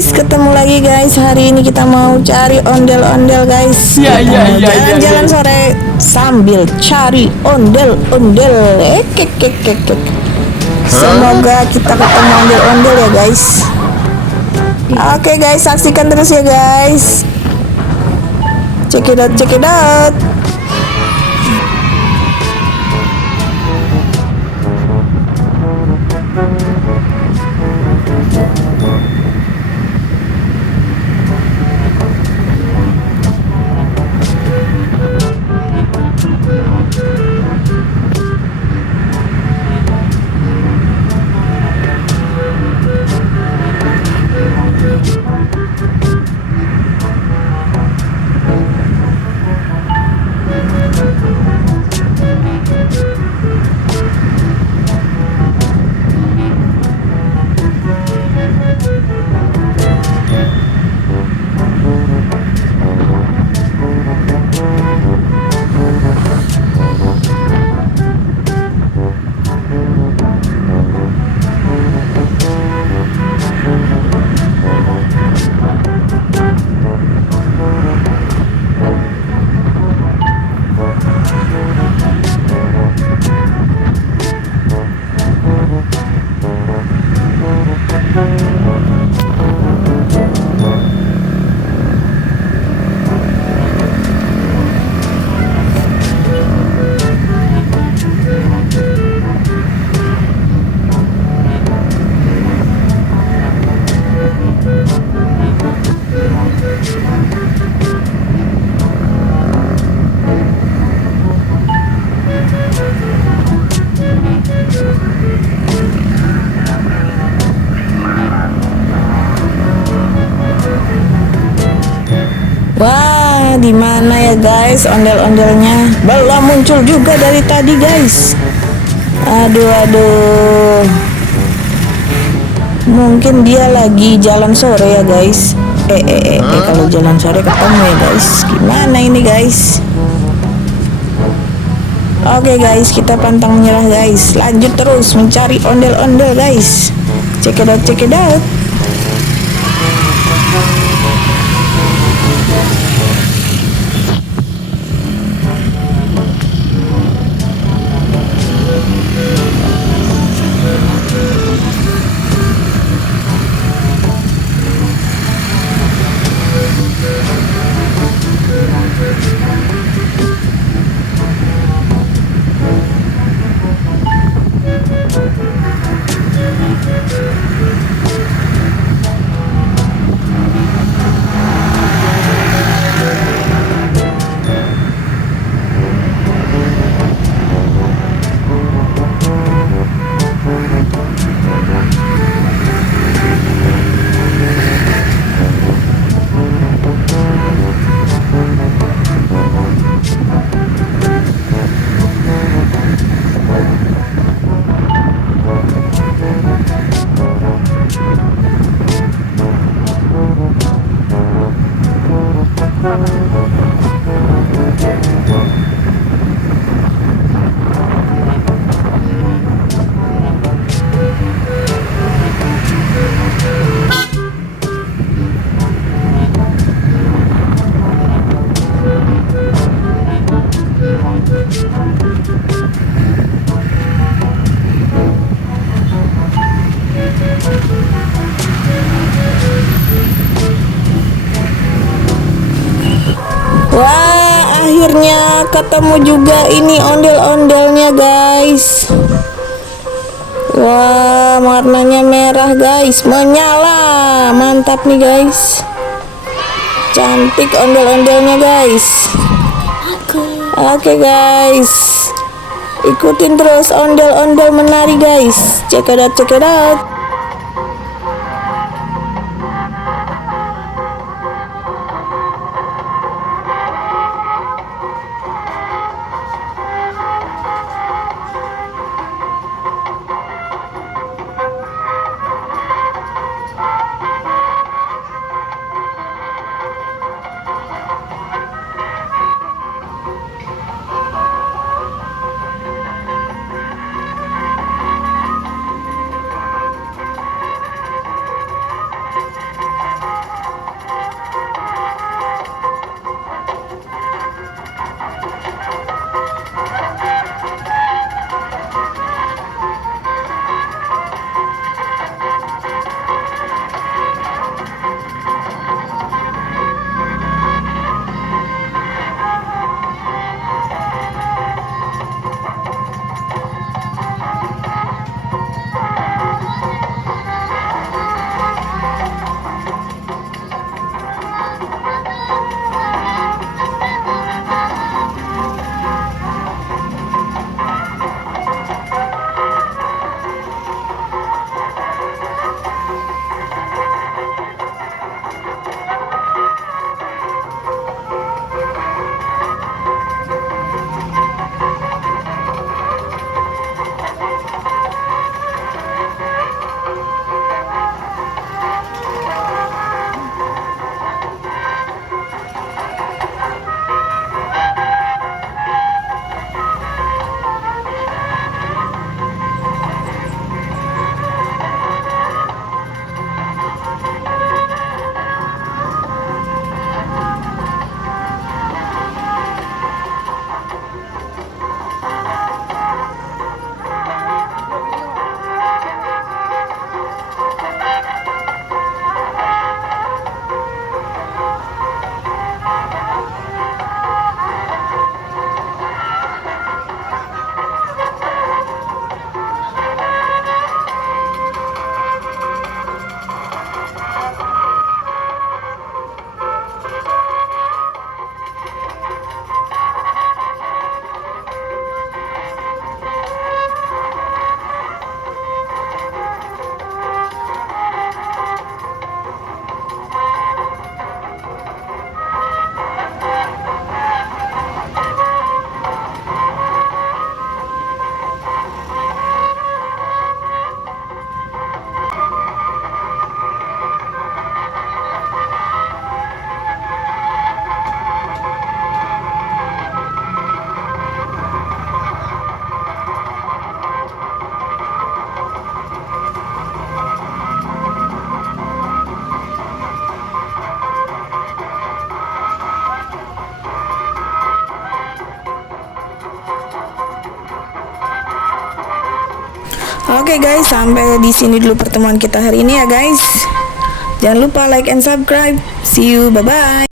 guys, ketemu lagi guys. Hari ini kita mau cari ondel-ondel guys. Jalan-jalan sore sambil cari ondel-ondel. Kek. Semoga kita ketemu ondel-ondel ya guys. Oke guys, saksikan terus ya guys. Check it out. Wah, di mana ya guys ondel-ondelnya? Belum muncul juga dari tadi guys. Aduh. Mungkin dia lagi jalan sore ya guys. Kalau jalan sore ketemu ya guys. Gimana ini guys? Oke guys, kita pantang menyerah guys. Lanjut terus mencari ondel-ondel guys. Check it out. Wah, akhirnya ketemu juga ini ondel-ondelnya guys. Wah, warnanya merah guys, menyala. Mantap nih guys. Cantik ondel-ondelnya guys. Oke guys, ikutin terus ondel-ondel menari guys. Check it out. Oke guys, sampai di sini dulu pertemuan kita hari ini ya guys. Jangan lupa like and subscribe. See you, bye bye.